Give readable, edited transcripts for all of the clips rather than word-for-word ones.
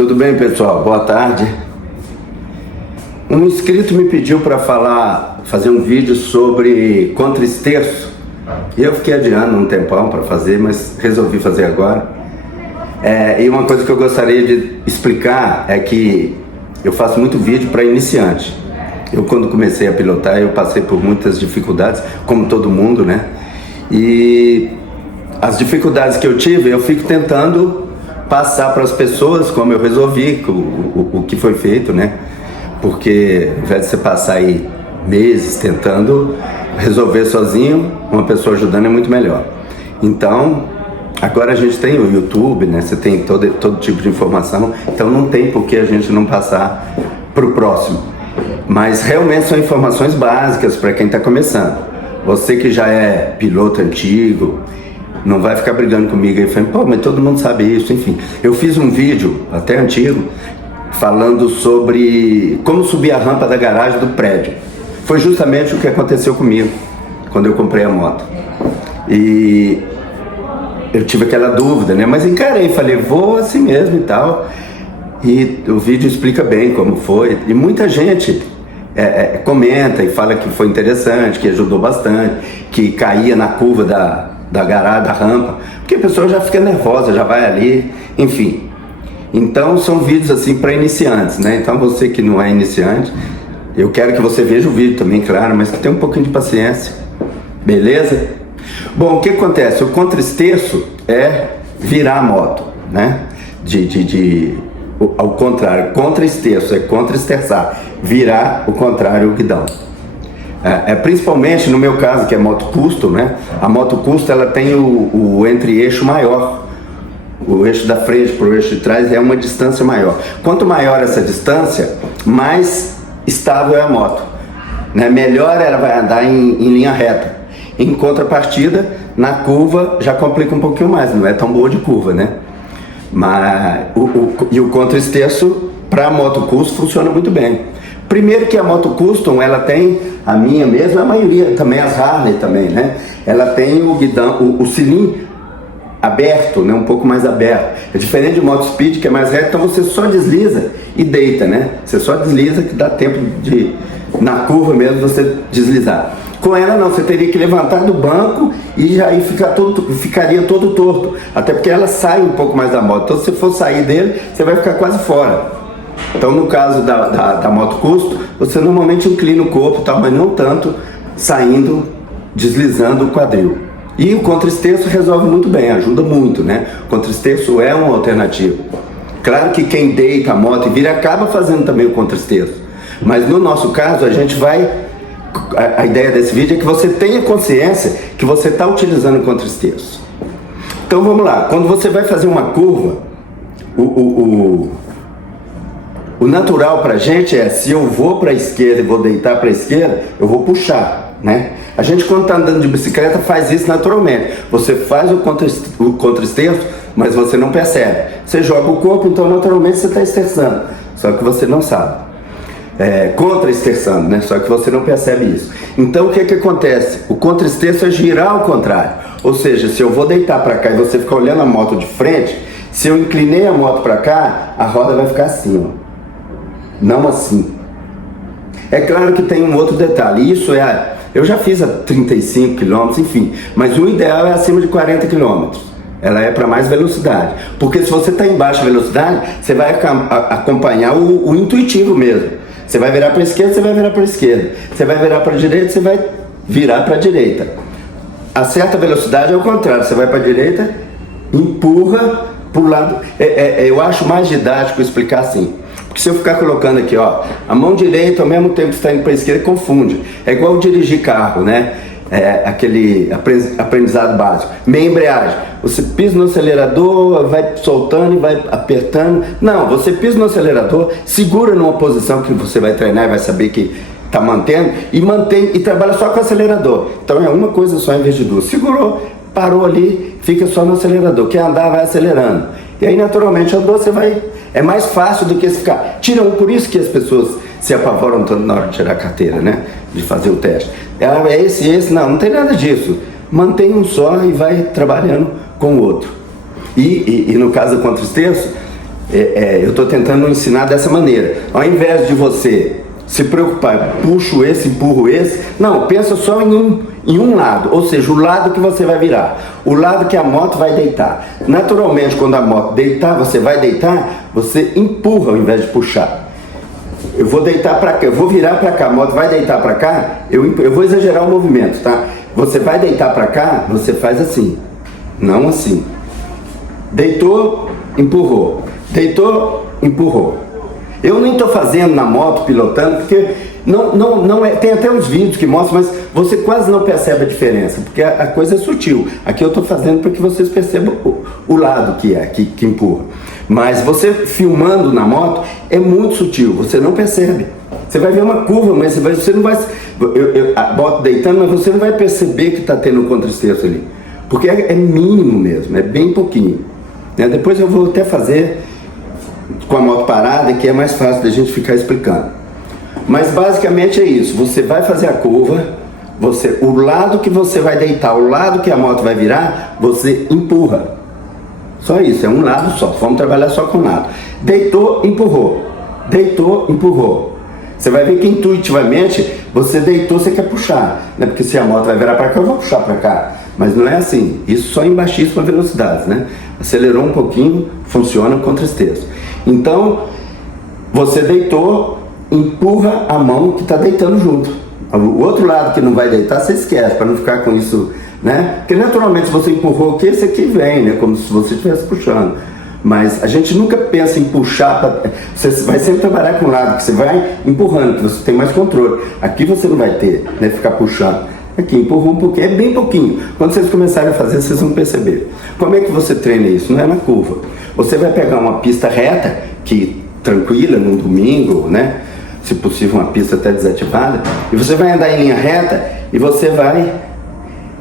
Tudo bem, pessoal? Boa tarde. Um inscrito me pediu para fazer um vídeo sobre contra-esterço. Eu fiquei adiando um tempão para fazer, mas resolvi fazer agora. E uma coisa que eu gostaria de explicar é que eu faço muito vídeo para iniciante. Eu, quando comecei a pilotar, eu passei por muitas dificuldades, como todo mundo, né? E as dificuldades que eu tive, eu fico tentando passar para as pessoas como eu resolvi, o que foi feito, né? Porque ao invés de você passar aí meses tentando resolver sozinho, uma pessoa ajudando é muito melhor. Então, agora a gente tem o YouTube, né? Você tem todo tipo de informação, então não tem por que a gente não passar para o próximo. Mas realmente são informações básicas para quem está começando. Você que já é piloto antigo, não vai ficar brigando comigo aí, falando, pô, mas todo mundo sabe isso, enfim. Eu fiz um vídeo, até antigo, falando sobre como subir a rampa da garagem do prédio. Foi justamente o que aconteceu comigo, quando eu comprei a moto. E eu tive aquela dúvida, né? Mas encarei, falei, vou assim mesmo e tal. E o vídeo explica bem como foi. E muita gente comenta e fala que foi interessante, que ajudou bastante, que caía na curva da garagem, da rampa, porque a pessoa já fica nervosa, já vai ali, enfim. Então são vídeos assim para iniciantes, né? Então você que não é iniciante, eu quero que você veja o vídeo também, claro, mas que tenha um pouquinho de paciência, beleza? Bom, o que acontece? O contra-esterço é virar a moto, né? Ao contrário, contra-esterço é contra-esterçar, virar o contrário o guidão. Principalmente no meu caso, que é moto custom, né? A moto custom ela tem o entre-eixo maior. O eixo da frente para o eixo de trás é uma distância maior. Quanto maior essa distância, mais estável é a moto, né? Melhor ela vai andar em linha reta. Em contrapartida, na curva já complica um pouquinho mais, não é tão boa de curva, né? Mas o contra-esterço para a moto custom funciona muito bem. Primeiro que a moto custom, ela tem, a minha mesmo, a maioria, também as Harley também, né? Ela tem o guidão, o cilindro aberto, né? Um pouco mais aberto. É diferente de moto speed, que é mais reto, então você só desliza e deita, né? Você só desliza que dá tempo de, na curva mesmo, você deslizar. Com ela não, você teria que levantar do banco e já aí ficaria todo torto. Até porque ela sai um pouco mais da moto. Então se você for sair dele, você vai ficar quase fora. Então no caso da moto custom, você normalmente inclina o corpo, tal, mas não tanto saindo, deslizando o quadril. E o contra-esterço resolve muito bem, ajuda muito, né? O contra-esterço é uma alternativa. Claro que quem deita a moto e vira acaba fazendo também o contra-esterço. Mas no nosso caso, a gente vai... A ideia desse vídeo é que você tenha consciência que você está utilizando o contra-esterço. Então vamos lá, quando você vai fazer uma curva, o natural para a gente é, se eu vou para a esquerda e vou deitar para a esquerda, eu vou puxar, né? A gente quando está andando de bicicleta faz isso naturalmente. Você faz o contra-esterço, mas você não percebe. Você joga o corpo, então naturalmente você está esterçando, só que você não sabe. Contra-esterçando, né? Só que você não percebe isso. Então o que acontece? O contra-esterço é girar ao contrário. Ou seja, se eu vou deitar para cá e você ficar olhando a moto de frente, se eu inclinei a moto para cá, a roda vai ficar assim, ó. Não assim. É claro que tem um outro detalhe. Isso eu já fiz a 35 km, enfim. Mas o ideal é acima de 40 km. Ela é para mais velocidade. Porque se você está em baixa velocidade, você vai acompanhar o intuitivo mesmo. Você vai virar para a esquerda, você vai virar para a esquerda. Você vai virar para a direita, você vai virar para a direita. A certa velocidade é o contrário. Você vai para a direita, empurra para o lado. Eu acho mais didático explicar assim. Porque se eu ficar colocando aqui, ó, a mão direita ao mesmo tempo que está indo para a esquerda, confunde. É igual dirigir carro, né? Aquele aprendizado básico. Meia embreagem. Você pisa no acelerador, vai soltando e vai apertando. Não, você pisa no acelerador, segura numa posição que você vai treinar e vai saber que está mantendo, e mantém e trabalha só com o acelerador. Então é uma coisa só em vez de duas. Segurou, parou ali, fica só no acelerador. Quer andar, vai acelerando. E aí naturalmente andou, você vai... É mais fácil do que ficar. Por isso que as pessoas se apavoram tanto na hora de tirar a carteira, né? De fazer o teste. Esse, não tem nada disso. Mantém um só e vai trabalhando com o outro. E no caso do contra-esterço, eu estou tentando ensinar dessa maneira. Ao invés de você se preocupar, puxo esse, empurro esse, não, pensa só em um lado, ou seja, o lado que você vai virar, o lado que a moto vai deitar. Naturalmente, quando a moto deitar, você vai deitar, você empurra ao invés de puxar. Eu vou deitar para cá, eu vou virar para cá, a moto vai deitar para cá, eu vou exagerar o movimento, tá? Você vai deitar para cá, você faz assim, não assim. Deitou, empurrou. Deitou, empurrou. Eu nem estou fazendo na moto, pilotando, porque não é, tem até uns vídeos que mostram, mas você quase não percebe a diferença, porque a coisa é sutil. Aqui eu estou fazendo para que vocês percebam o lado que empurra. Mas você filmando na moto é muito sutil, você não percebe. Você vai ver uma curva, mas você não vai... a moto deitando, mas você não vai perceber que está tendo um contra-esteço ali. Porque é mínimo mesmo, é bem pouquinho. Né? Depois eu vou até fazer com a moto parada, que é mais fácil da gente ficar explicando. Mas basicamente é isso, você vai fazer a curva, o lado que você vai deitar, o lado que a moto vai virar, você empurra. Só isso, é um lado só, vamos trabalhar só com um lado. Deitou, empurrou. Deitou, empurrou. Você vai ver que intuitivamente, você deitou, você quer puxar. Né? Porque se a moto vai virar para cá, eu vou puxar para cá. Mas não é assim, isso só em baixíssima velocidade, né? Acelerou um pouquinho, funciona o contra-esteço. Então, você deitou, empurra a mão que está deitando junto. O outro lado que não vai deitar, você esquece, para não ficar com isso, né? Porque naturalmente, se você empurrou aqui, esse aqui vem, né? Como se você estivesse puxando. Mas a gente nunca pensa em puxar, você vai sempre trabalhar com o lado que você vai empurrando, que você tem mais controle. Aqui você não vai ter, né? Ficar puxando. Aqui, empurrou um pouquinho, é bem pouquinho. Quando vocês começarem a fazer, vocês vão perceber. Como é que você treina isso? Não é na curva. Você vai pegar uma pista reta, tranquila, num domingo, né? Se possível uma pista até desativada, e você vai andar em linha reta e você vai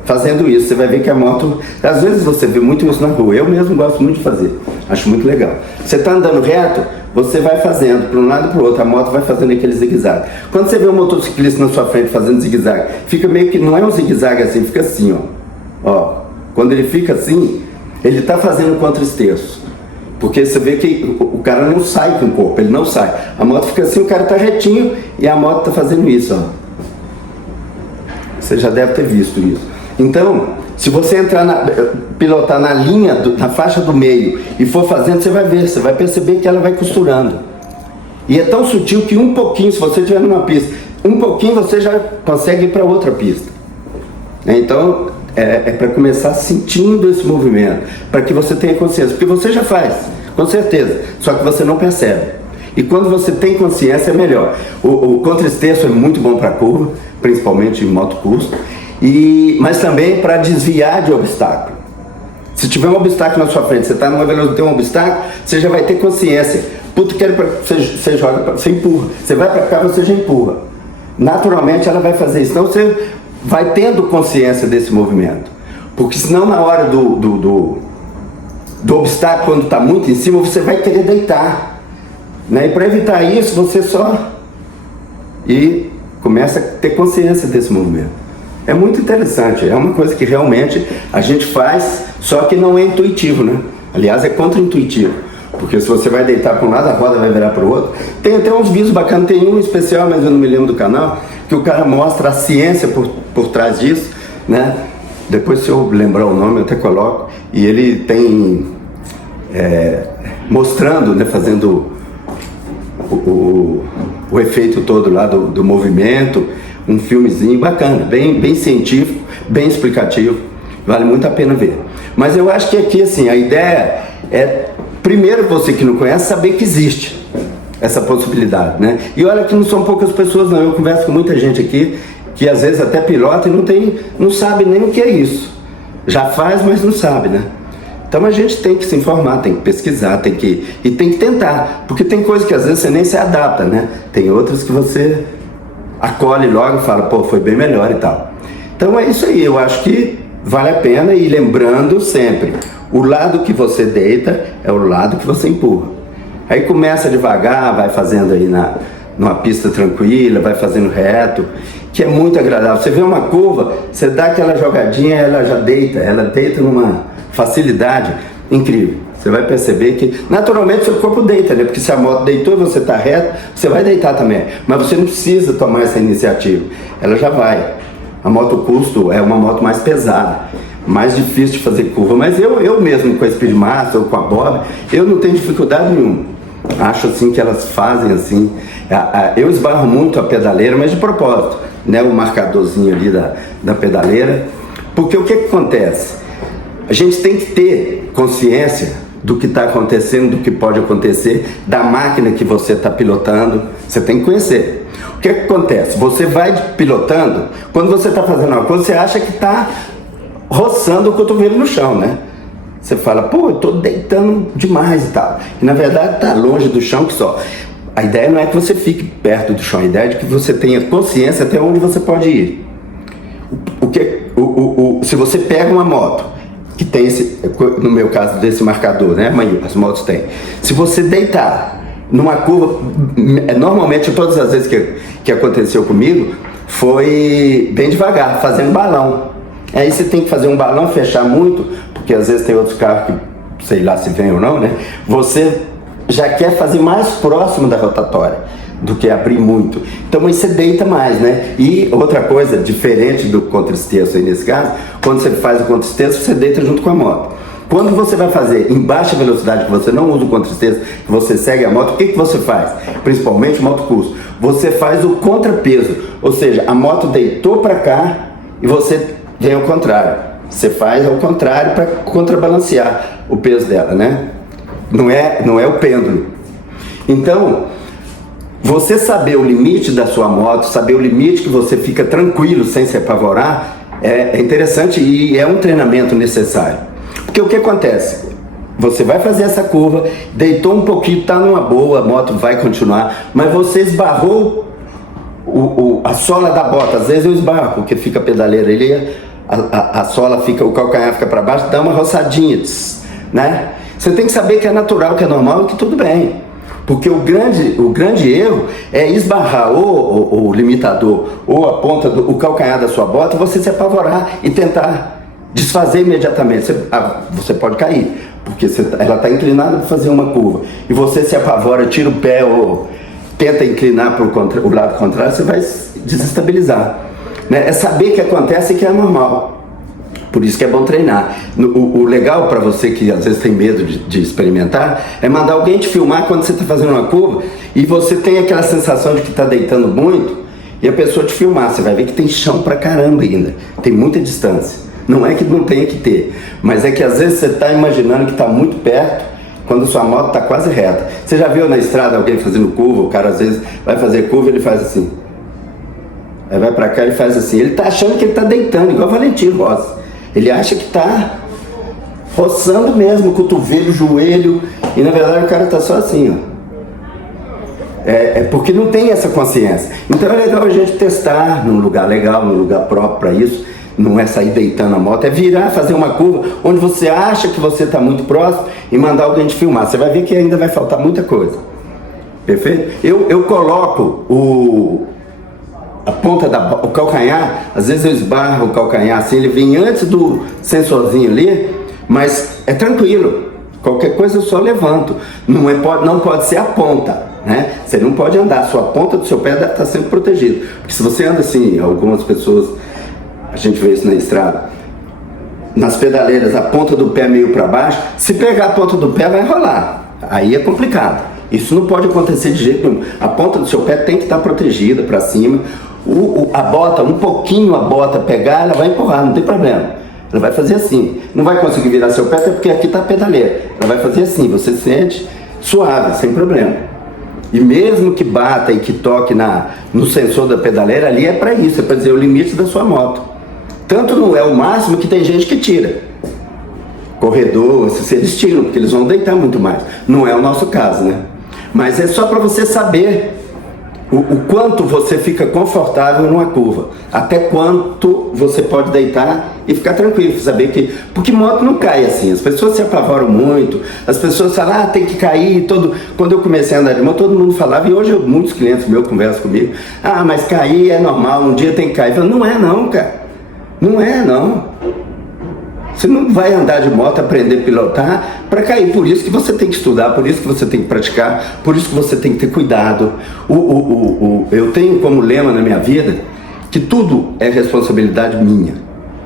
fazendo isso. Você vai ver que a moto, às vezes você vê muito isso na rua, eu mesmo gosto muito de fazer, acho muito legal. Você está andando reto, você vai fazendo para um lado e para o outro, a moto vai fazendo aquele zigue-zague. Quando você vê um motociclista na sua frente fazendo zigue-zague, fica meio que, não é um zigue-zague assim, fica assim, ó. Quando ele fica assim, ele está fazendo contra-esteço. Porque você vê que o cara não sai com o corpo, ele não sai. A moto fica assim, o cara está retinho e a moto está fazendo isso, ó. Você já deve ter visto isso. Então, se você pilotar na linha, na faixa do meio e for fazendo, você vai ver, você vai perceber que ela vai costurando. E é tão sutil que um pouquinho, se você estiver numa pista, um pouquinho você já consegue ir para outra pista. Então, é para começar sentindo esse movimento, para que você tenha consciência, porque você já faz, com certeza, só que você não percebe. E quando você tem consciência é melhor. O contra-esteço é muito bom para curva, principalmente em moto curso, mas também para desviar de obstáculo. Se tiver um obstáculo na sua frente, você está numa velocidade, tem um obstáculo, você já vai ter consciência. Puto, você joga, você empurra. Você vai para cá, você já empurra. Naturalmente ela vai fazer isso. Então você vai tendo consciência desse movimento. Porque senão na hora do obstáculo, quando está muito em cima, você vai querer deitar. Né? E para evitar isso, você só começa a ter consciência desse movimento. É muito interessante, é uma coisa que realmente a gente faz, só que não é intuitivo, né? Aliás, é contra-intuitivo. Porque se você vai deitar para um lado, a roda vai virar para o outro. Tem até uns vídeos bacanas, tem um especial, mas eu não me lembro do canal, que o cara mostra a ciência por trás disso, né? Depois, se eu lembrar o nome, eu até coloco. E ele tem mostrando, né, fazendo o efeito todo lá do movimento, um filmezinho bacana, bem científico, bem explicativo, vale muito a pena ver. Mas eu acho que aqui, assim, a ideia é, primeiro, você que não conhece, saber que existe essa possibilidade, né? E olha que não são poucas pessoas, não. Eu converso com muita gente aqui que às vezes até pilota e não sabe nem o que é isso. Já faz, mas não sabe, né? Então a gente tem que se informar, tem que pesquisar, tem que tentar, porque tem coisas que às vezes você nem se adapta, né? Tem outras que você acolhe logo e fala, pô, foi bem melhor e tal. Então é isso aí, eu acho que vale a pena ir lembrando sempre, o lado que você deita é o lado que você empurra. Aí começa devagar, vai fazendo aí numa pista tranquila, vai fazendo reto, que é muito agradável. Você vê uma curva, você dá aquela jogadinha, ela deita numa facilidade incrível. Você vai perceber que naturalmente seu corpo deita, né? Porque se a moto deitou e você está reto, você vai deitar também. Mas você não precisa tomar essa iniciativa. Ela já vai. A moto custo é uma moto mais pesada, mais difícil de fazer curva. Mas eu mesmo com a Speedmaster ou com a Bob, eu não tenho dificuldade nenhuma. Acho assim que elas fazem assim. Eu esbarro muito a pedaleira, mas de propósito, né? O marcadorzinho ali da pedaleira. Porque o que acontece? A gente tem que ter consciência do que está acontecendo, do que pode acontecer, da máquina que você está pilotando. Você tem que conhecer. O que acontece? Você vai pilotando, quando você está fazendo uma coisa, você acha que está roçando o cotovelo no chão, né? Você fala, pô, eu estou deitando demais e tal. E na verdade está longe do chão que só. A ideia não é que você fique perto do chão, a ideia é de que você tenha consciência até onde você pode ir. Se você pega uma moto que tem esse, no meu caso, desse marcador, né? As motos têm. Se você deitar numa curva, normalmente todas as vezes que aconteceu comigo, foi bem devagar, fazendo balão. Aí você tem que fazer um balão, fechar muito, porque às vezes tem outros carros que, sei lá se vem ou não, né? Você já quer fazer mais próximo da rotatória do que abrir muito. Então aí você deita mais, né? E outra coisa, diferente do contra-esterço aí nesse caso, quando você faz o contra-esterço, você deita junto com a moto. Quando você vai fazer em baixa velocidade, que você não usa o contra-esterço, que você segue a moto, o que você faz? Principalmente moto curso. Você faz o contrapeso, ou seja, a moto deitou para cá e você vem ao contrário. Você faz ao contrário para contrabalancear o peso dela, né? Não é o pêndulo. Então, você saber o limite da sua moto, saber o limite que você fica tranquilo, sem se apavorar, é interessante e é um treinamento necessário. Porque o que acontece? Você vai fazer essa curva, deitou um pouquinho, está numa boa, a moto vai continuar, mas você esbarrou a sola da bota. Às vezes eu esbarro, porque fica a pedaleira, a sola fica, o calcanhar fica para baixo, dá uma roçadinha, né? Você tem que saber que é natural, que é normal e que tudo bem. Porque o grande erro é esbarrar o limitador ou a ponta o calcanhar da sua bota, você se apavorar e tentar desfazer imediatamente. Você pode cair, porque ela está inclinada para fazer uma curva. E você se apavora, tira o pé ou tenta inclinar para o lado contrário, você vai desestabilizar. Né? É saber que acontece e que é normal. Por isso que é bom treinar. O legal para você que às vezes tem medo de experimentar é mandar alguém te filmar quando você está fazendo uma curva e você tem aquela sensação de que está deitando muito e a pessoa te filmar. Você vai ver que tem chão pra caramba ainda. Tem muita distância. Não é que não tenha que ter, mas é que às vezes você está imaginando que está muito perto quando sua moto está quase reta. Você já viu na estrada alguém fazendo curva? O cara às vezes vai fazer curva e ele faz assim. Aí vai para cá e ele faz assim. Ele está achando que ele está deitando, igual o Valentino Rossi. Ele acha que está roçando mesmo o cotovelo, o joelho, e na verdade o cara está só assim, ó. É porque não tem essa consciência. Então é legal a gente testar num lugar legal, num lugar próprio para isso. Não é sair deitando a moto, é virar, fazer uma curva onde você acha que você está muito próximo e mandar alguém te filmar. Você vai ver que ainda vai faltar muita coisa. Perfeito? Eu coloco a ponta o calcanhar, às vezes eu esbarro o calcanhar assim, ele vem antes do sensorzinho ali, mas é tranquilo, qualquer coisa eu só levanto, não pode ser a ponta, né? Você não pode andar, a sua ponta do seu pé deve estar sempre protegida, porque se você anda assim, algumas pessoas, a gente vê isso na estrada, nas pedaleiras, a ponta do pé meio para baixo, se pegar a ponta do pé vai rolar, aí é complicado. Isso não pode acontecer de jeito nenhum. A ponta do seu pé tem que estar protegida para cima. A bota, um pouquinho a bota pegar, ela vai empurrar, não tem problema. Ela vai fazer assim. Não vai conseguir virar seu pé, até porque aqui está a pedaleira. Ela vai fazer assim, você sente suave, sem problema. E mesmo que bata e que toque no sensor da pedaleira, ali é para isso, é para dizer o limite da sua moto. Tanto não é o máximo que tem gente que tira. Corredor, se eles tiram, porque eles vão deitar muito mais. Não é o nosso caso, né? Mas é só para você saber o quanto você fica confortável numa curva, até quanto você pode deitar e ficar tranquilo, saber que... Porque moto não cai assim, as pessoas se apavoram muito, as pessoas falam, tem que cair, quando eu comecei a andar de moto, todo mundo falava, e hoje muitos clientes meus conversam comigo, mas cair é normal, um dia tem que cair. Eu falo, não é não, cara, não é não. Você não vai andar de moto, aprender a pilotar para cair. Por isso que você tem que estudar, por isso que você tem que praticar, por isso que você tem que ter cuidado. Eu tenho como lema na minha vida que tudo é responsabilidade minha,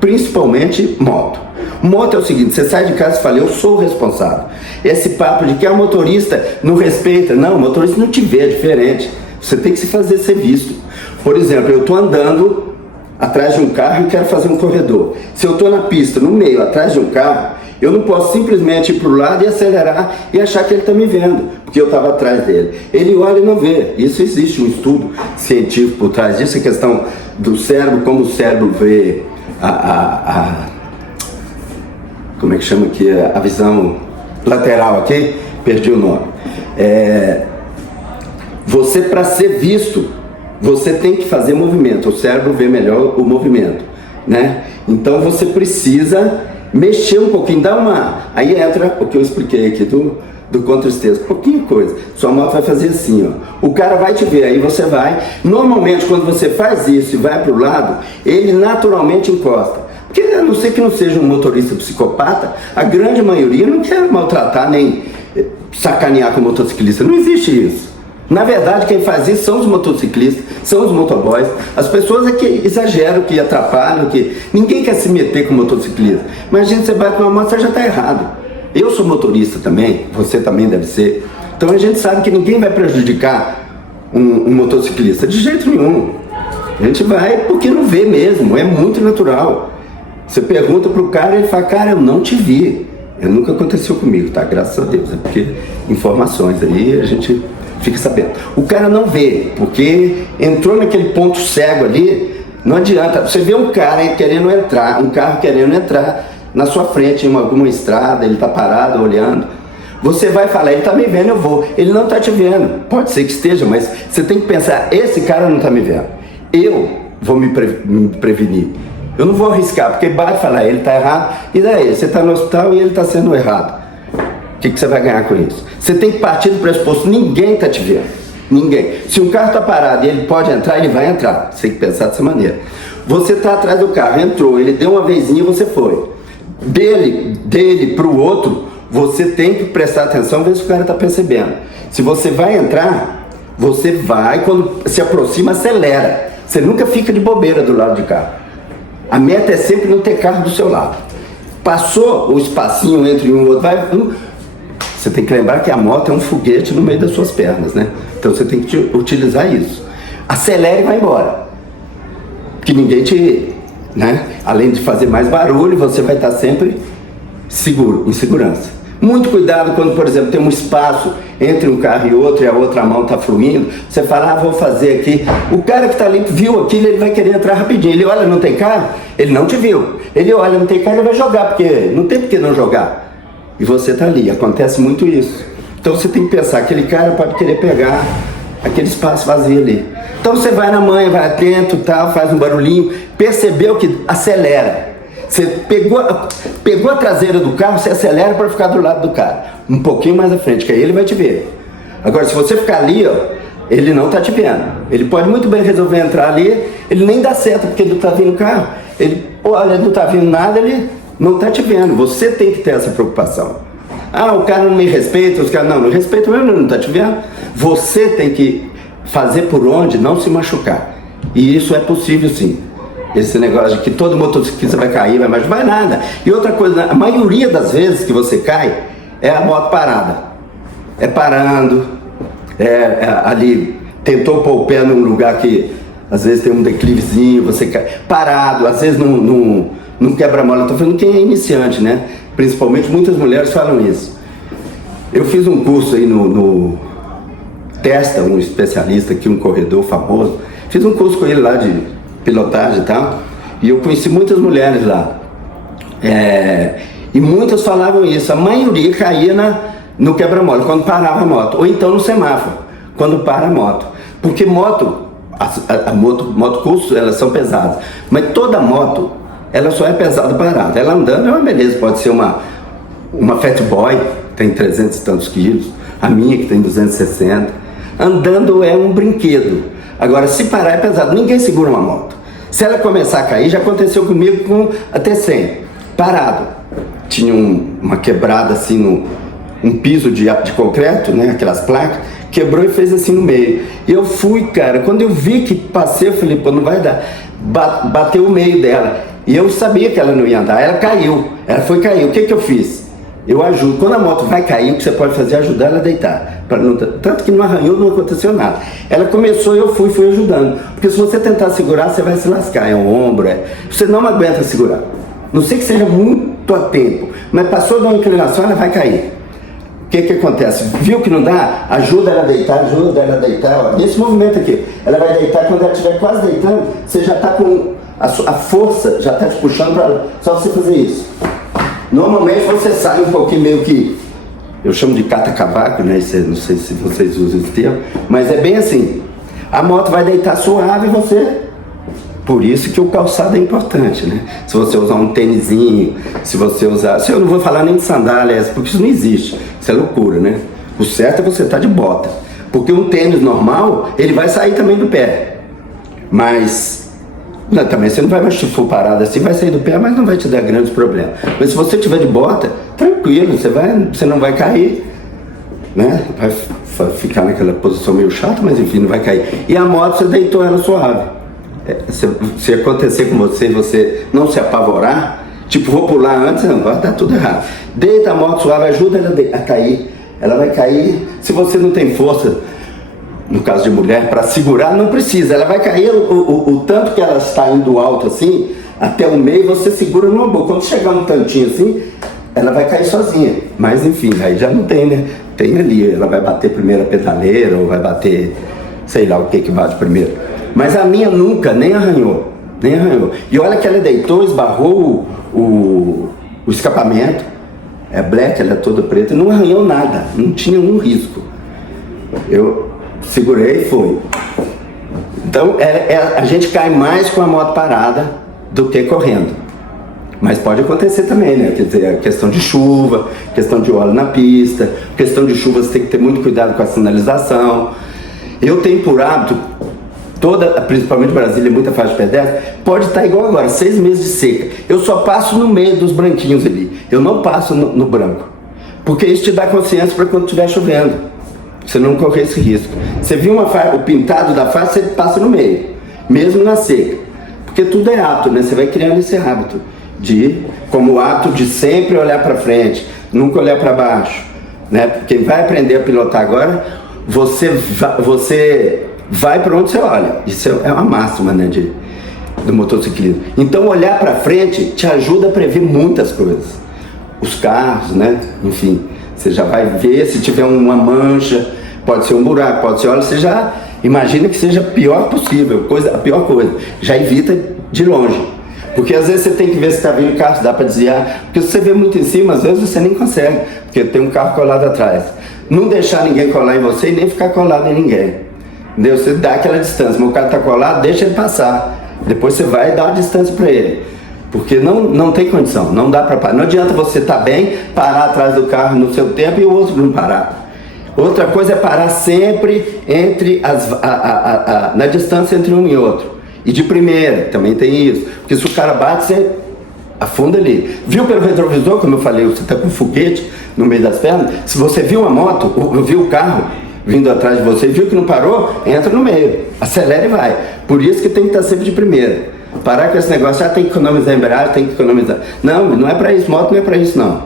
principalmente moto. Moto é o seguinte, você sai de casa e fala, eu sou o responsável. Esse papo de que o motorista não respeita, não, o motorista não te vê, é diferente. Você tem que se fazer ser visto. Por exemplo, eu estou andando atrás de um carro e quero fazer um corredor. Se eu estou na pista, no meio, atrás de um carro, eu não posso simplesmente ir para o lado e acelerar e achar que ele está me vendo, porque eu estava atrás dele. Ele olha e não vê. Isso existe um estudo científico por trás disso, a questão do cérebro, como o cérebro vê como é que chama aqui, a visão lateral aqui, perdi o nome. Você, para ser visto, você tem que fazer movimento, o cérebro vê melhor o movimento, né? Então você precisa mexer um pouquinho, aí entra o que eu expliquei aqui do contra-esteço, pouquinho coisa. Sua moto vai fazer assim, ó. O cara vai te ver, aí você vai. Normalmente, quando você faz isso e vai para o lado, ele naturalmente encosta. Porque a não ser que não seja um motorista psicopata, a grande maioria não quer maltratar nem sacanear com o motociclista. Não existe isso. Na verdade, quem faz isso são os motociclistas, são os motoboys. As pessoas é que exageram, que atrapalham, que ninguém quer se meter com o motociclista. Imagina, você bate com uma moto, você já está errado. Eu sou motorista também, você também deve ser. Então a gente sabe que ninguém vai prejudicar um motociclista, de jeito nenhum. A gente vai porque não vê mesmo, é muito natural. Você pergunta pro cara, ele fala, cara, eu não te vi. Nunca aconteceu comigo, tá? Graças a Deus, é porque informações aí a gente fica sabendo. O cara não vê, porque entrou naquele ponto cego ali, não adianta. Você vê um cara querendo entrar, um carro querendo entrar na sua frente em alguma estrada, ele tá parado olhando. Você vai falar, ele tá me vendo, eu vou. Ele não tá te vendo. Pode ser que esteja, mas você tem que pensar, esse cara não tá me vendo. Eu vou me prevenir. Eu não vou arriscar, porque bate e fala, ele tá errado. E daí? Você tá no hospital e ele tá sendo errado. O que você vai ganhar com isso? Você tem que partir do pressuposto, ninguém tá te vendo. Ninguém. Se um carro tá parado e ele pode entrar, ele vai entrar. Você tem que pensar dessa maneira. Você tá atrás do carro, entrou, ele deu uma vezinha e você foi. Dele pro outro, você tem que prestar atenção, ver se o cara tá percebendo. Se você vai entrar, você vai, quando se aproxima, acelera. Você nunca fica de bobeira do lado de cá. A meta é sempre não ter carro do seu lado. Passou o espacinho entre um e outro, você tem que lembrar que a moto é um foguete no meio das suas pernas, né? Então você tem que utilizar isso. Acelere e vai embora. Que ninguém né? Além de fazer mais barulho, você vai estar sempre seguro, em segurança. Muito cuidado quando, por exemplo, tem um espaço entre um carro e outro e a outra mão está fluindo. Você fala, vou fazer aqui. O cara que está ali viu aquilo, ele vai querer entrar rapidinho. Ele olha, não tem carro? Ele não te viu. Ele olha, não tem carro, ele vai jogar, porque não tem por que não jogar. E você está ali, acontece muito isso. Então você tem que pensar, aquele cara pode querer pegar aquele espaço vazio ali. Então você vai na manha, vai atento, tal, faz um barulhinho, percebeu que acelera. Você pegou a traseira do carro, você acelera para ficar do lado do cara, um pouquinho mais à frente, que aí ele vai te ver. Agora, se você ficar ali, ele não está te vendo. Ele pode muito bem resolver entrar ali, ele nem dá certo, porque não está vindo o carro. Ele não está vindo nada, ele não está te vendo. Você tem que ter essa preocupação. O cara não me respeita, os caras não respeitam mesmo, não está te vendo. Você tem que fazer por onde não se machucar. E isso é possível sim. Esse negócio de que todo motociclista vai cair, mas não vai nada. E outra coisa, a maioria das vezes que você cai, é a moto parada. É parando, ali, tentou pôr o pé num lugar que às vezes tem um declivezinho, você cai. Parado, às vezes não quebra-mola. Eu tô falando quem é iniciante, né? Principalmente muitas mulheres falam isso. Eu fiz um curso aí no Testa, um especialista aqui, um corredor famoso. Fiz um curso com ele lá de pilotagem e tal, e eu conheci muitas mulheres lá, e muitas falavam isso. A maioria caía no quebra-mola, quando parava a moto, ou então no semáforo, quando para a moto, porque moto curso, elas são pesadas, mas toda moto, ela só é pesada parada. Ela andando é uma beleza, pode ser uma Fat Boy, tem 300 e tantos quilos, a minha que tem 260, andando é um brinquedo. Agora, se parar é pesado, ninguém segura uma moto. Se ela começar a cair, já aconteceu comigo com até 100, parado. tinha uma quebrada assim um piso de concreto, né, aquelas placas, quebrou e fez assim no meio. E eu fui, cara, quando eu vi que passei, eu falei, pô, não vai dar. Bateu o meio dela. E eu sabia que ela não ia andar, ela caiu. Ela foi cair. O que eu fiz? Eu ajudo. Quando a moto vai cair, o que você pode fazer é ajudar ela a deitar. Tanto que não arranhou, não aconteceu nada. Ela começou e eu fui ajudando. Porque se você tentar segurar, você vai se lascar. É um ombro, você não aguenta segurar. Não sei que seja muito a tempo, mas passou de uma inclinação, ela vai cair. O que acontece? Viu que não dá? Ajuda ela a deitar, Ó. Esse movimento aqui, ela vai deitar, quando ela estiver quase deitando, você já está com a força, já está te puxando para ela. Só você fazer isso. Normalmente você sai um pouquinho meio que, eu chamo de cata-cavaco, né? Não sei se vocês usam esse termo, mas é bem assim. A moto vai deitar suave e você... Por isso que o calçado é importante, né? Se você usar um tênisinho, se você usar... Eu não vou falar nem de sandálias, porque isso não existe. Isso é loucura, né? O certo é você estar de bota. Porque um tênis normal, ele vai sair também do pé. Mas... também você não vai mais, se for parado assim, vai sair do pé, mas não vai te dar grandes problemas. Mas se você tiver de bota, tranquilo, você não vai cair, né? Vai ficar naquela posição meio chata, mas enfim, não vai cair. E a moto, você deitou ela suave. Se acontecer com você não se apavorar, tipo, vou pular antes, não, vai dar tudo errado. Deita a moto suave, ajuda ela a cair. Ela vai cair. Se você não tem força, no caso de mulher, para segurar, não precisa. Ela vai cair o tanto que ela está indo alto assim, até o meio, você segura numa boa. Quando chegar um tantinho assim, ela vai cair sozinha. Mas enfim, aí já não tem, né? Tem ali, ela vai bater primeiro a pedaleira, ou vai bater, sei lá o que bate primeiro. Mas a minha nunca, nem arranhou. E olha que ela deitou, esbarrou o escapamento. É black, ela é toda preta, não arranhou nada, não tinha um risco. Eu segurei e fui. Então a gente cai mais com a moto parada do que correndo. Mas pode acontecer também, né? Quer dizer, a questão de chuva, questão de óleo na pista, questão de chuva, você tem que ter muito cuidado com a sinalização. Eu tenho por hábito, principalmente Brasília, muita faixa de pedestre, pode estar igual agora, 6 meses de seca. Eu só passo no meio dos branquinhos ali, eu não passo no branco. Porque isso te dá consciência para quando estiver chovendo, você não correr esse risco. Você viu o pintado da faixa, você passa no meio, mesmo na seca. Porque tudo é hábito, né? Você vai criando esse hábito, como o hábito de sempre olhar para frente, nunca olhar para baixo, né? Quem vai aprender a pilotar agora, você vai para onde você olha. Isso é uma máxima, né, do motociclismo. Então olhar para frente te ajuda a prever muitas coisas. Os carros, né? Enfim, você já vai ver se tiver uma mancha, pode ser um buraco, pode ser, olha, você já imagina que seja a pior possível, a pior coisa. Já evita de longe. Porque às vezes você tem que ver se está vindo carro, se dá para desviar. Porque se você vê muito em cima, às vezes você nem consegue, porque tem um carro colado atrás. Não deixar ninguém colar em você e nem ficar colado em ninguém. Entendeu? Você dá aquela distância, mas o cara está colado, deixa ele passar. Depois você vai dar uma distância para ele. Porque não tem condição, não dá para parar. Não adianta você estar bem, parar atrás do carro no seu tempo e o outro não parar. Outra coisa é parar sempre na distância entre um e outro. E de primeira, também tem isso. Porque se o cara bate, você afunda ali. Viu pelo retrovisor, como eu falei, você está com um foguete no meio das pernas. Se você viu uma moto, ou viu o carro vindo atrás de você, viu que não parou, entra no meio, acelera e vai. Por isso que tem que estar sempre de primeira. Parar com esse negócio, tem que economizar a embreagem, tem que economizar. Não é para isso, moto não é para isso não.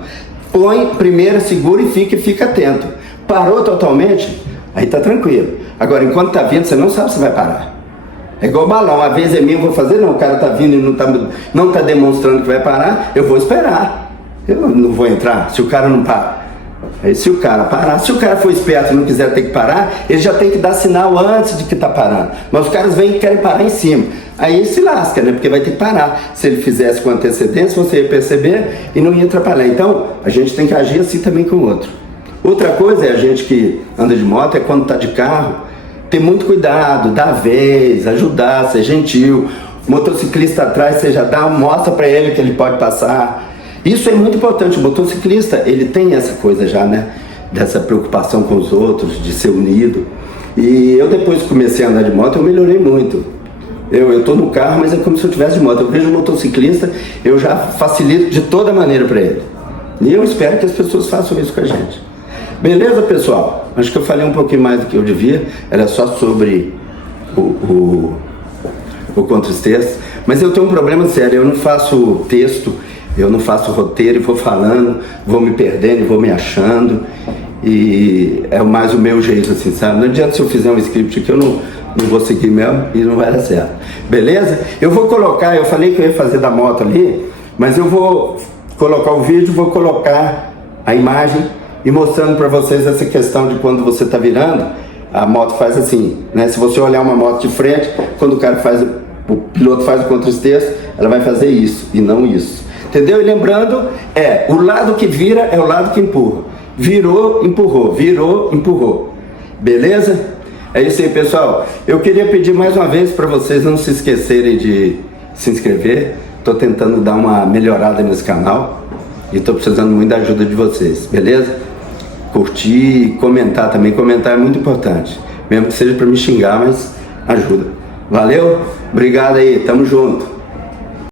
Põe primeira, segura e fica atento. Parou totalmente, aí tá tranquilo. Agora, enquanto tá vindo, você não sabe se vai parar. É igual balão, uma vez é minha, eu vou fazer, não, o cara tá vindo e não tá demonstrando que vai parar, eu vou esperar. Eu não vou entrar se o cara não para. Aí se o cara parar, se o cara for esperto e não quiser ter que parar, ele já tem que dar sinal antes de que tá parando. Mas os caras vêm e querem parar em cima. Aí ele se lasca, né? Porque vai ter que parar. Se ele fizesse com antecedência, você ia perceber e não ia atrapalhar. Então, a gente tem que agir assim também com o outro. Outra coisa é a gente que anda de moto, é quando tá de carro, ter muito cuidado, dar vez, ajudar, ser gentil. O motociclista atrás, você já mostra para ele que ele pode passar. Isso é muito importante. O motociclista, ele tem essa coisa já, né? Dessa preocupação com os outros, de ser unido. E eu depois que comecei a andar de moto, eu melhorei muito. Eu tô no carro, mas é como se eu estivesse de moto. Eu vejo o motociclista, eu já facilito de toda maneira para ele. E eu espero que as pessoas façam isso com a gente. Beleza, pessoal? Acho que eu falei um pouquinho mais do que eu devia. Era só sobre o contra-texto. Mas eu tenho um problema sério. Eu não faço texto, eu não faço roteiro e vou falando, vou me perdendo e vou me achando. E é mais o meu jeito, assim, sabe? Não adianta se eu fizer um script aqui, eu não vou seguir mesmo e não vai dar certo. Beleza? Eu vou colocar, eu falei que eu ia fazer da moto ali, mas eu vou colocar o vídeo, vou colocar a imagem e mostrando para vocês essa questão de quando você está virando, a moto faz assim, né? Se você olhar uma moto de frente, quando o piloto faz o contra-texto, ela vai fazer isso e não isso. Entendeu? E lembrando, o lado que vira é o lado que empurra. Virou, empurrou, virou, empurrou. Beleza? É isso aí, pessoal. Eu queria pedir mais uma vez para vocês não se esquecerem de se inscrever. Estou tentando dar uma melhorada nesse canal e estou precisando muito da ajuda de vocês, beleza? Curtir, comentar também. Comentar é muito importante, mesmo que seja para me xingar, mas ajuda. Valeu? Obrigado aí, tamo junto.